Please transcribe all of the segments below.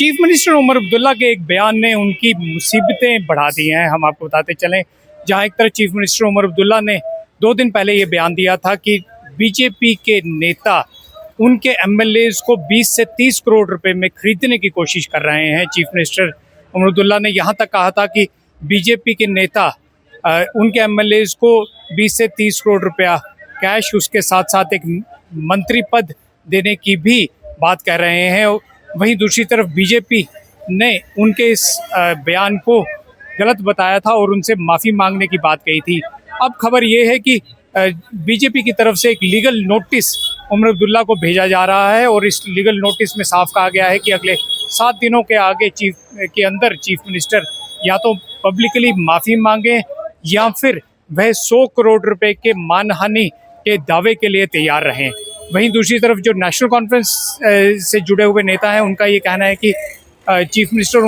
Chief minister Omar Abdullah के एक बयान ने उनकी मुसीबतें बढ़ा दी हैं। हम आपको बताते चलें, जहां एक तरफ चीफ मिनिस्टर उमर अब्दुल्ला ने 2 दिन पहले ये बयान दिया था कि बीजेपी के नेता उनके एमएलएज को 20 से 30 करोड़ रुपए में खरीदने की कोशिश कर रहे हैं। चीफ मिनिस्टर उमर अब्दुल्ला ने यहाँ तक कहा था कि बीजेपी के नेता उनके एमएलएज को 20 से 30 करोड़ रुपया कैश, उसके साथ साथ एक मंत्री पद देने की भी बात कह रहे हैं। वहीं दूसरी तरफ बीजेपी ने उनके इस बयान को गलत बताया था और उनसे माफ़ी मांगने की बात कही थी। अब खबर ये है कि बीजेपी की तरफ से एक लीगल नोटिस उमर अब्दुल्ला को भेजा जा रहा है और इस लीगल नोटिस में साफ कहा गया है कि अगले 7 दिनों के अंदर चीफ मिनिस्टर या तो पब्लिकली माफ़ी मांगे या फिर वह 100 करोड़ रुपए के मानहानि के दावे के लिए तैयार रहें। वहीं दूसरी तरफ जो नेशनल कॉन्फ्रेंस से जुड़े हुए नेता हैं, उनका ये कहना है कि चीफ मिनिस्टर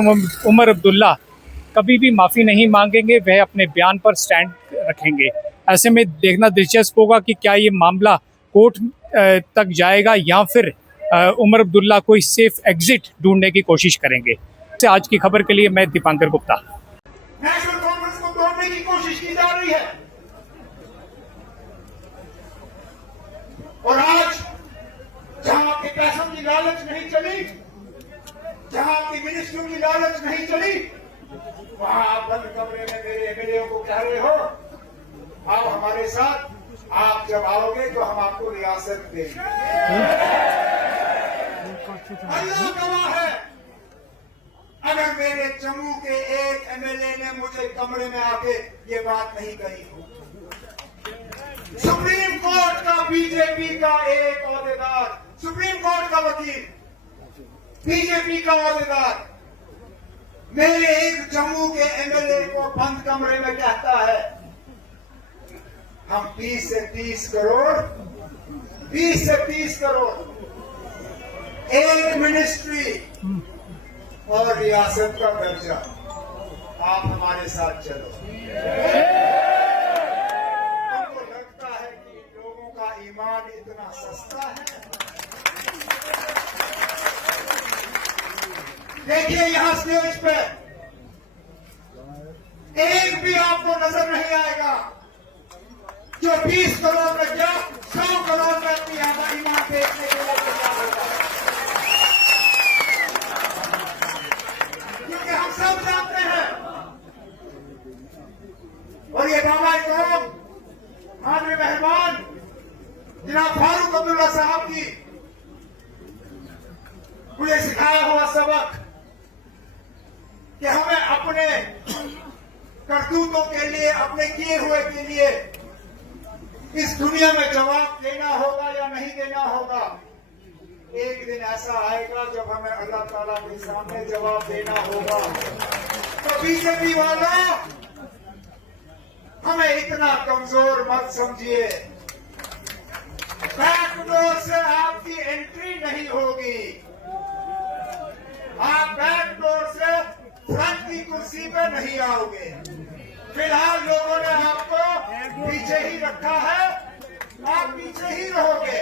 उमर अब्दुल्ला कभी भी माफ़ी नहीं मांगेंगे, वह अपने बयान पर स्टैंड रखेंगे। ऐसे में देखना दिलचस्प होगा कि क्या ये मामला कोर्ट तक जाएगा या फिर उमर अब्दुल्ला कोई सेफ एग्जिट ढूंढने की कोशिश करेंगे। आज की खबर के लिए मैं दीपांकर गुप्ता। नेशनल कॉन्फ्रेंस को तोड़ने की कोशिश की जा रही है और आज जहां आपके पैसों की लालच नहीं चली, जहां आपकी मिनिस्ट्रियों की लालच नहीं चली, वहां आप बंद कमरे में मेरे एमएलए को कह रहे हो आओ हमारे साथ, आप जब आओगे तो हम आपको रियासत देंगे। अल्लाह गवाह है, अगर मेरे जम्मू के एक एमएलए ने मुझे कमरे में आके ये बात नहीं कही हो। सुप्रीम कोर्ट का बीजेपी का एक ओहदेदार, सुप्रीम कोर्ट का वकील, बीजेपी का ओहदेदार मेरे एक जम्मू के एमएलए को बंद कमरे में कहता है हम 20 से 30 करोड़ एक मिनिस्ट्री और रियासत का दर्जा, आप हमारे साथ चलो। हमको लगता है कि लोगों का ईमान इतना सस्ता है। देखिए यहां स्टेज पे एक भी आपको नजर नहीं आएगा जो 20 करोड़ में क्या 100 करोड़ में अपनी ईमान देखने के लिए तैयार होता है, क्योंकि हम सब जानते हैं। और ये बाबा कौम माननीय मेहमान जनाब फारूक अब्दुल्ला साहब की मुझे सिखाया हुआ सबक कि हमें अपने करतूतों के लिए, अपने किए हुए के लिए इस दुनिया में जवाब देना होगा या नहीं देना होगा। एक दिन ऐसा आएगा जब हमें अल्लाह ताला के सामने जवाब देना होगा। तो बीजेपी वालों, हमें इतना कमजोर मत समझिए। बैकडोर से आपकी एंट्री नहीं होगी, आप बैकडोर से फ्रंट की कुर्सी पे नहीं आओगे। फिलहाल लोगों ने आपको पीछे ही रखा है, आप पीछे ही रहोगे।